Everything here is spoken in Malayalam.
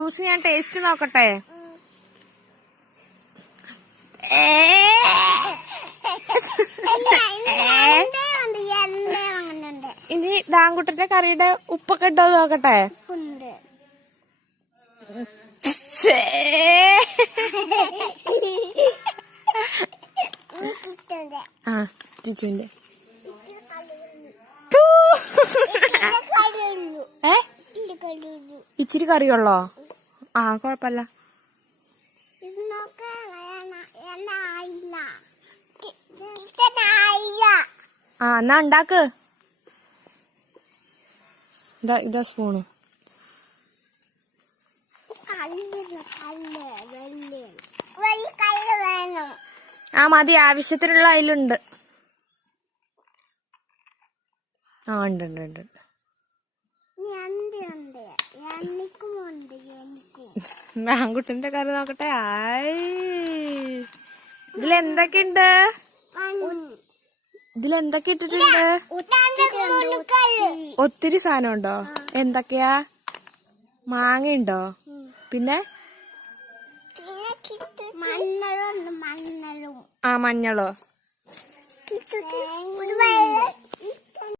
ജ്യൂസ് ഞാൻ ടേസ്റ്റ് നോക്കട്ടെ. ഇനി ദാങ്കുട്ടന്റെ കറിയുടെ ഉപ്പൊക്കെ ഇട്ടോ നോക്കട്ടെ. ആ ചുച്ചുണ്ട്. ഇച്ചിരി കറിയുള്ളോ? ആ കൊഴപ്പല്ല. ആ എന്നാ ഉണ്ടാക്ക്. ഇതാ സ്പൂണ്. ആ മതി, ആവശ്യത്തിനുള്ള അതിലുണ്ട്. ആ ഉണ്ട് ഉണ്ട് ഉണ്ട്. ആൺകുട്ടിന്റെ കറി നോക്കട്ടെ. ഇതിലെന്തൊക്കെയുണ്ട്? ഇതിലെന്തൊക്കെ ഇട്ടിട്ടുണ്ട്? ഒത്തിരി സാധനം ഉണ്ടോ? എന്തൊക്കെയാ? മാങ്ങയുണ്ടോ? പിന്നെ ആ മഞ്ഞളോ?